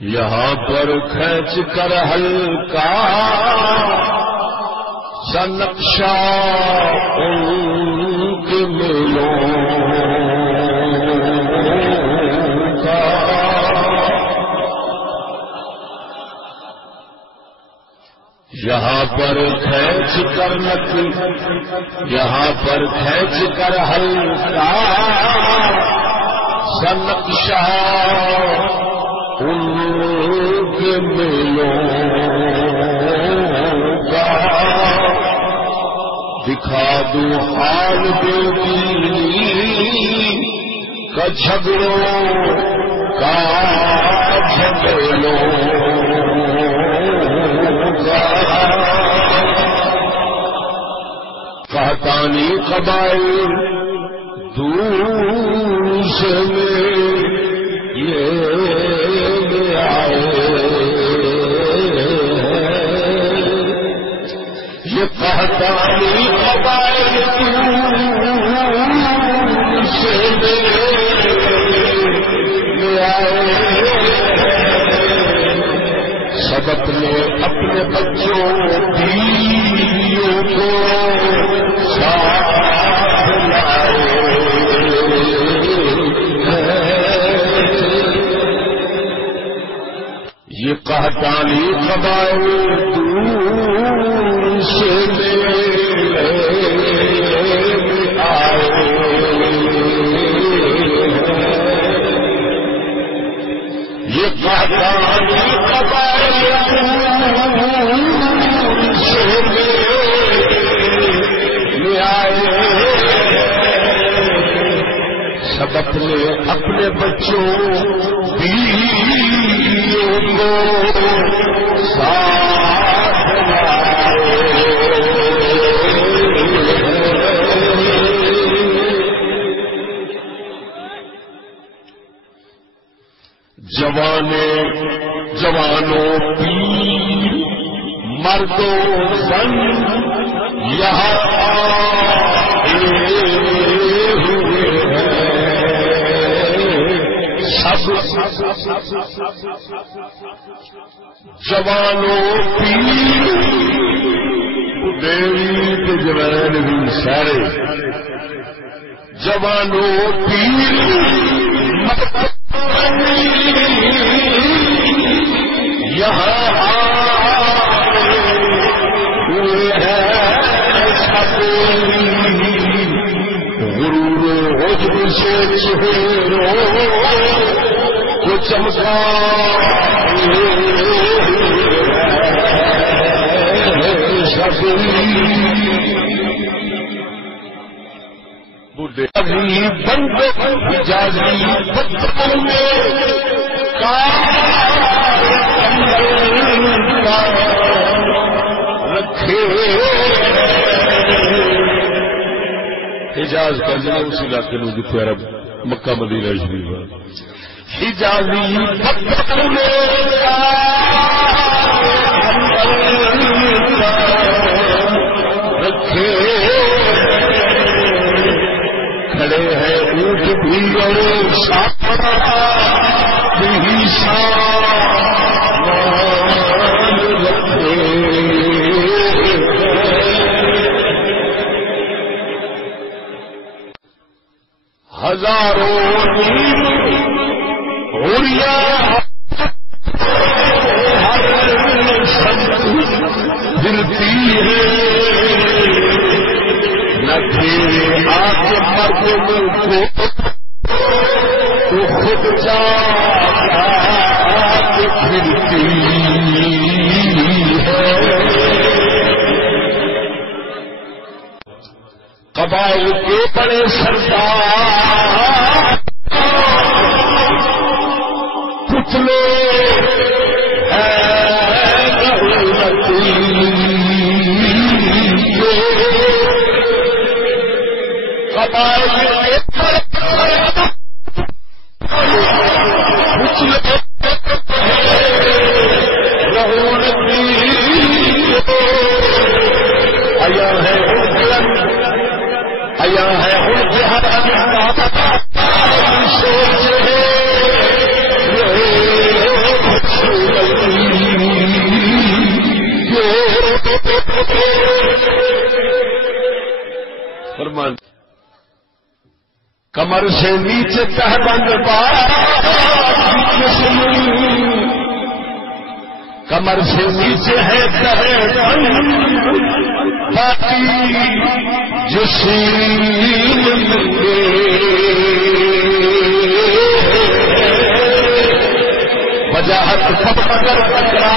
یہاں پر کھینچ کر ہلکا سا نقشہ ان کے میلوں کا، یہاں پر کھینچ کر ہلکا سا نقشہ ان کے میلوں کا، دکھا دوں حال دلی کا جھگڑوں کا جھگڑوں کا، کہتانی قبائل دور سے یہ کہتانی قبائل دور سے لے آئے، سب اپنے اپنے بچوں بیویوں کو ساتھ لائے، یہ کہتانی قبائل دور سے لے آئے، یہ کہتانی قبائل دور سے لے آئے، سب اپنے اپنے بچوں بیویوں کو ساتھ لائے، جوانوں پیر مردوں زن یہاں آئے ہوئے ہیں، سب جوانوں پیر دیوی کے جوان بھی سارے جوانوں پیر یہاں ہوئے ہیں، سب غرور عجب سے چہروں کو چمکا بڈھے بند جازی پتھروں میں رکھے، حجاز کا ضلع اس علاقے میں جتنے عرب مکہ مدینہ شریف ہے، حجازی پتھروں میں رکھے، کھڑے ہیں اونٹ بھی اور ہزاروں ہوریا پھرتی ہے، نہ تیرے آگ مرد کو تو خود جا پھرتی ہے، قبائل کے بڑے سردار پتلے قبائل کے کمر سے نیچے تہبند کمر سے نیچے ہے تہبند باقی جسیم وجاہت فقر پکڑا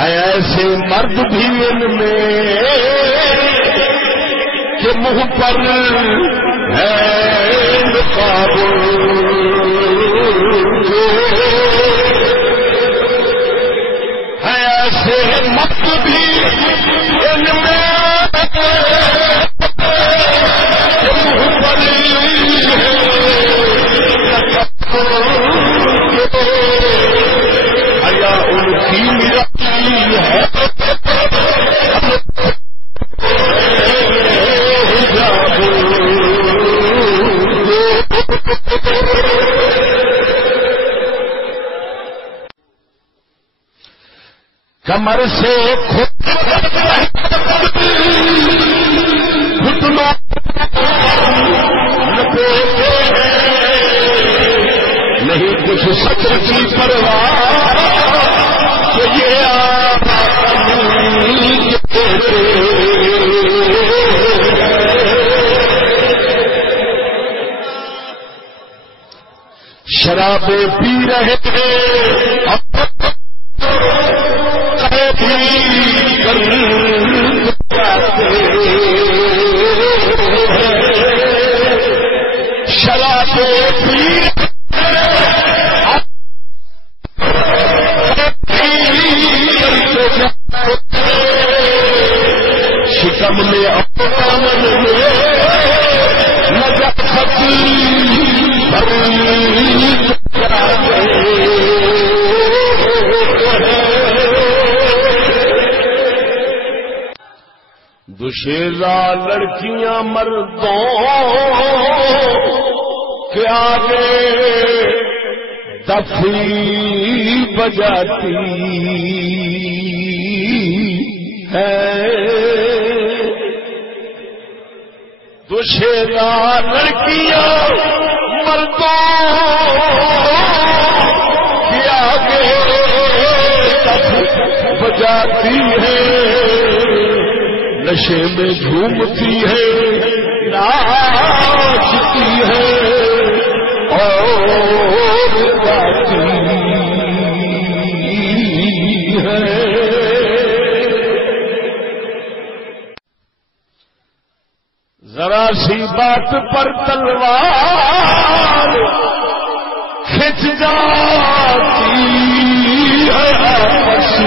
ایسے مرد بھی ان میں کہ منہ پر ہے نقاب ہے ایسے مرد بھی ان میں کہ منہ پر حیا ان کی میرا کمر سے گھٹنوں نہیں کچھ سطر کی پرواہ تو یہ شرابیں پی رہے تھے شرابیں پی شکم میں دوشیزہ لڑکیاں مردوں کے آگے دفی بجاتی ہے دوشیزہ لڑکیاں مردوں کے آگے دفی بجاتی ہے نشے میں جھومتی ہے ناچتی ہے اور گاتی ہے ذرا سی بات پر تلوار کھچ جاتی ہے آپس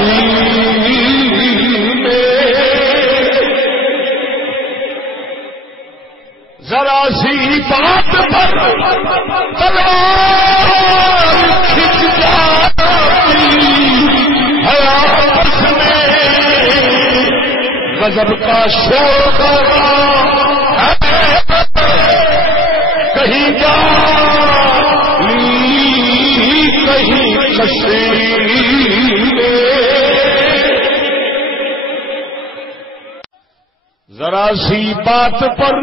ذرا سی بات پر تلوار کھچ جاتی ہے آپس میں غضب کا شور کہیں جالی کہیں کشی ذرا سی بات پر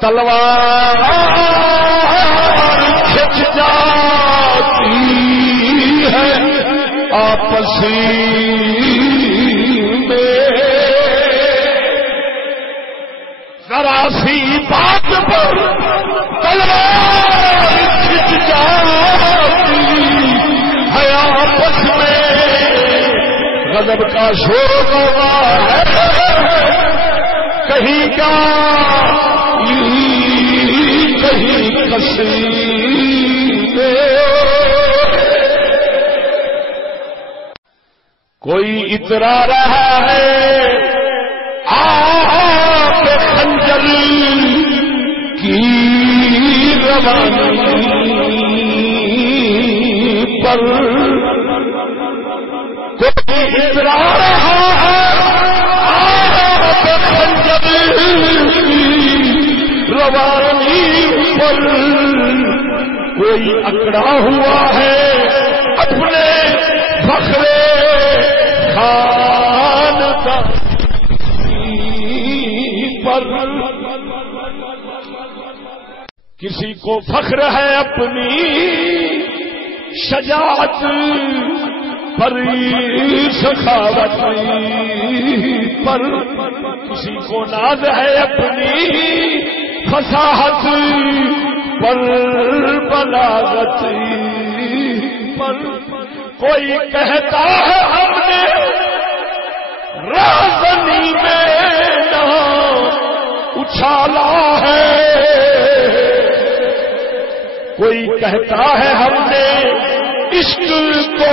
تلوار کھچ جاتی ہے آپس میں ذرا سی بات پر تلوار کھچ جاتی ہے آپس میں غضب کا شور ہوا ہے کہیں کا کہیں کسی کوئی اترا رہا ہے آپ خنجر کی روانی پر کوئی اترا رہا ہے آپ خنجر کی روانی پر کوئی پکڑا ہوا ہے اپنے فخر خاندانی پر. کسی کو فخر ہے اپنی شجاعت پر سخاوت پر، کسی کو ناز ہے اپنی فصاحت پر بلاغت پر. کوئی کہتا ہے ہم نے رازنی میں نام اچھالا ہے، کوئی کہتا ہے ہم نے عشق کو